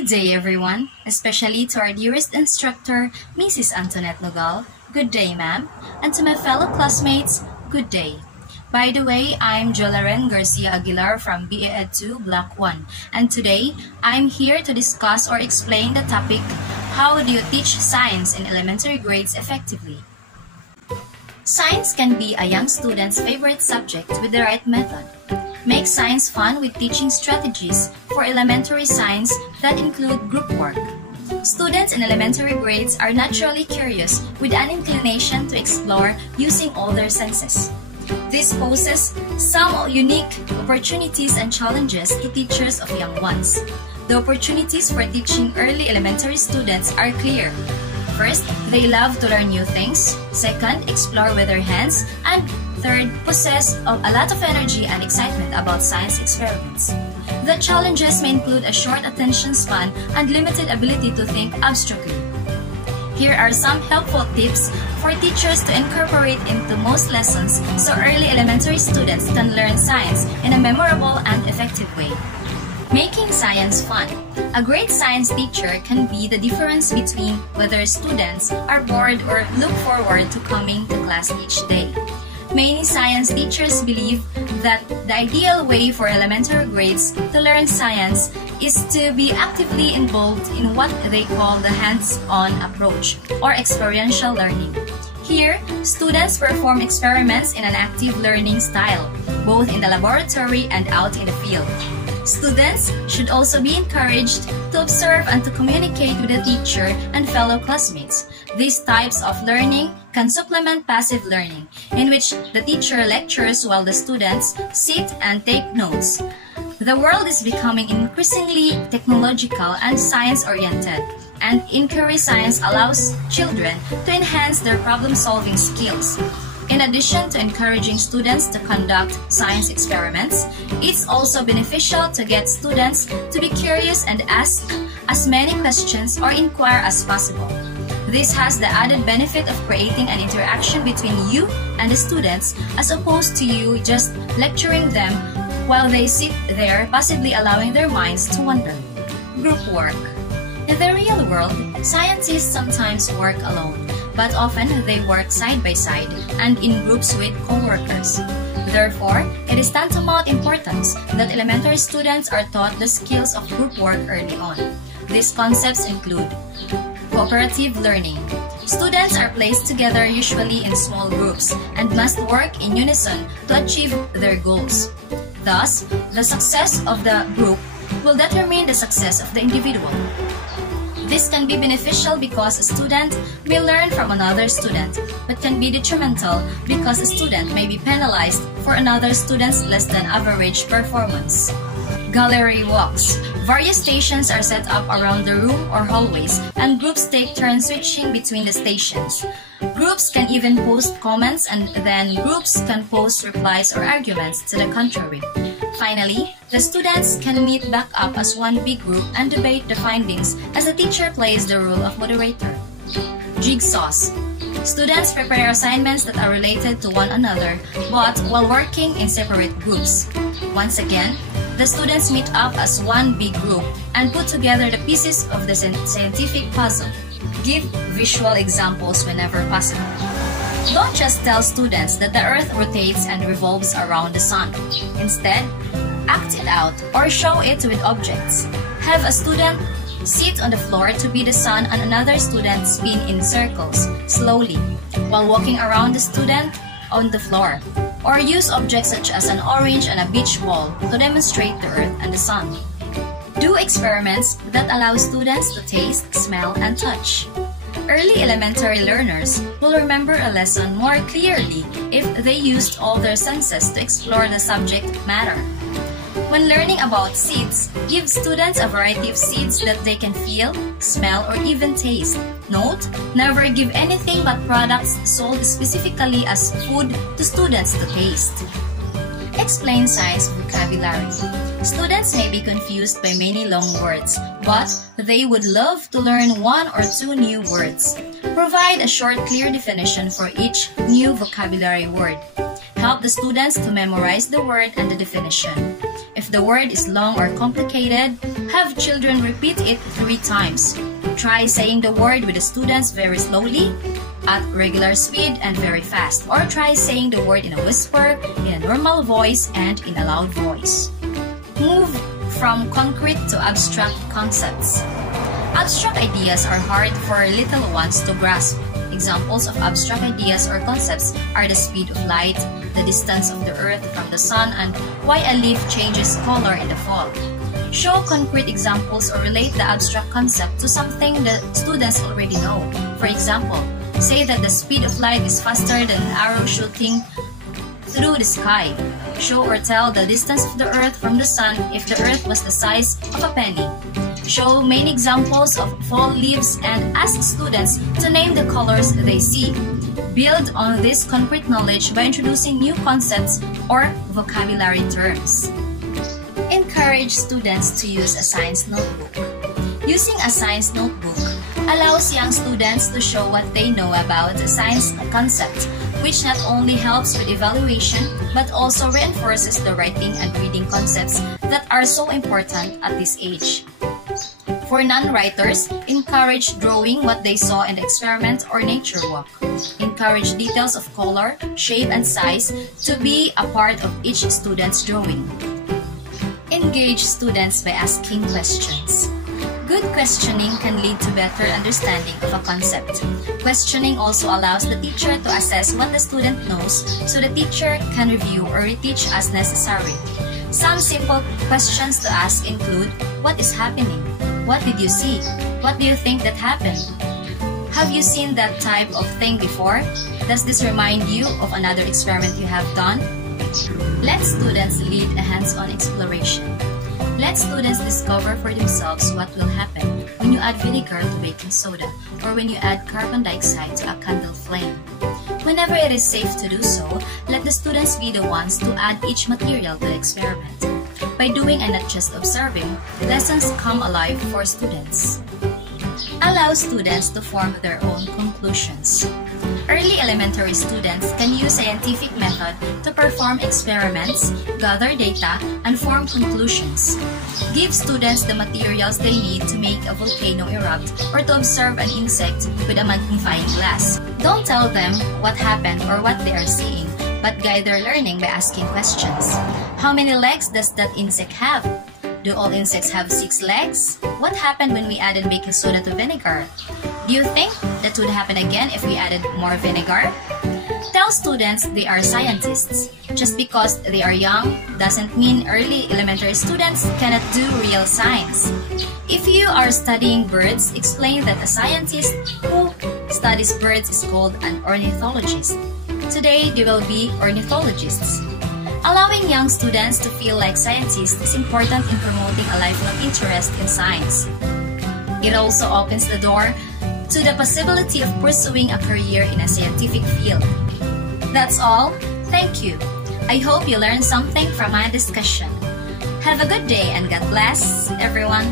Good day, everyone, especially to our dearest instructor, Mrs. Antoinette Nogal. Good day, ma'am. And to my fellow classmates, good day. By the way, I'm Jolaren Garcia Aguilar from BA Ed 2, Block 1. And today, I'm here to discuss or explain the topic, how do you teach science in elementary grades effectively? Science can be a young student's favorite subject with the right method. Make science fun with teaching strategies for elementary science that include group work. Students in elementary grades are naturally curious with an inclination to explore using all their senses. This poses some unique opportunities and challenges to teachers of young ones. The opportunities for teaching early elementary students are clear. First, they love to learn new things. Second, explore with their hands. And third, possess a lot of energy and excitement about science experiments. The challenges may include a short attention span and limited ability to think abstractly. Here are some helpful tips for teachers to incorporate into most lessons so early elementary students can learn science in a memorable and effective way. Making science fun. A great science teacher can be the difference between whether students are bored or look forward to coming to class each day. Many science teachers believe that the ideal way for elementary grades to learn science is to be actively involved in what they call the hands-on approach or experiential learning. Here, students perform experiments in an active learning style, both in the laboratory and out in the field. Students should also be encouraged to observe and to communicate with the teacher and fellow classmates. These types of learning can supplement passive learning, in which the teacher lectures while the students sit and take notes. The world is becoming increasingly technological and science-oriented, and inquiry science allows children to enhance their problem-solving skills. In addition to encouraging students to conduct science experiments, it's also beneficial to get students to be curious and ask as many questions or inquire as possible. This has the added benefit of creating an interaction between you and the students as opposed to you just lecturing them while they sit there, possibly allowing their minds to wander. Group work. In the real world, scientists sometimes work alone, but often they work side by side and in groups with co-workers. Therefore, it is tantamount importance that elementary students are taught the skills of group work early on. These concepts include cooperative learning. Students are placed together usually in small groups and must work in unison to achieve their goals. Thus, the success of the group will determine the success of the individual. This can be beneficial because a student may learn from another student, but can be detrimental because a student may be penalized for another student's less than average performance. Gallery walks. Various stations are set up around the room or hallways, and groups take turns switching between the stations. Groups can even post comments, and then groups can post replies or arguments to the contrary. Finally, the students can meet back up as one big group and debate the findings as the teacher plays the role of moderator. Jigsaws. Students prepare assignments that are related to one another, but while working in separate groups. Once again, the students meet up as one big group and put together the pieces of the scientific puzzle. Give visual examples whenever possible. Don't just tell students that the earth rotates and revolves around the sun. Instead, act it out or show it with objects. Have a student sit on the floor to be the sun and another student spin in circles, slowly, while walking around the student on the floor. Or use objects such as an orange and a beach ball to demonstrate the earth and the sun. Do experiments that allow students to taste, smell, and touch. Early elementary learners will remember a lesson more clearly if they used all their senses to explore the subject matter. When learning about seeds, give students a variety of seeds that they can feel, smell, or even taste. Note, never give anything but products sold specifically as food to students to taste. Explain science vocabulary. Students may be confused by many long words, but they would love to learn one or two new words. Provide a short, clear definition for each new vocabulary word. Help the students to memorize the word and the definition. If the word is long or complicated, have children repeat it 3 times. Try saying the word with the students very slowly, at regular speed, and very fast. Or try saying the word in a whisper, in a normal voice, and in a loud voice. Move from concrete to abstract concepts. Abstract ideas are hard for little ones to grasp. Examples of abstract ideas or concepts are the speed of light, the distance of the earth from the sun, and why a leaf changes color in the fall. Show concrete examples or relate the abstract concept to something the students already know. For example, say that the speed of light is faster than an arrow shooting through the sky. Show or tell the distance of the earth from the sun if the earth was the size of a penny. Show main examples of fall leaves and ask students to name the colors they see. Build on this concrete knowledge by introducing new concepts or vocabulary terms. Encourage students to use a science notebook. Using a science notebook allows young students to show what they know about a science concept, which not only helps with evaluation but also reinforces the writing and reading concepts that are so important at this age. For non-writers, encourage drawing what they saw in the experiment or nature walk. Encourage details of color, shape, and size to be a part of each student's drawing. Engage students by asking questions. Good questioning can lead to better understanding of a concept. Questioning also allows the teacher to assess what the student knows so the teacher can review or reteach as necessary. Some simple questions to ask include, what is happening? What did you see? What do you think that happened? Have you seen that type of thing before? Does this remind you of another experiment you have done? Let students lead a hands-on exploration. Let students discover for themselves what will happen when you add vinegar to baking soda or when you add carbon dioxide to a candle flame. Whenever it is safe to do so, let the students be the ones to add each material to the experiment. By doing and not just observing, lessons come alive for students. Allow students to form their own conclusions. Early elementary students can use scientific method to perform experiments, gather data, and form conclusions. Give students the materials they need to make a volcano erupt or to observe an insect with a magnifying glass. Don't tell them what happened or what they are seeing, but guide their learning by asking questions. How many legs does that insect have? Do all insects have 6 legs? What happened when we added baking soda to vinegar? Do you think that would happen again if we added more vinegar? Tell students they are scientists. Just because they are young doesn't mean early elementary students cannot do real science. If you are studying birds, explain that a scientist who studies birds is called an ornithologist. Today, they will be ornithologists. Allowing young students to feel like scientists is important in promoting a lifelong interest in science. It also opens the door to the possibility of pursuing a career in a scientific field. That's all. Thank you. I hope you learned something from my discussion. Have a good day and God bless everyone.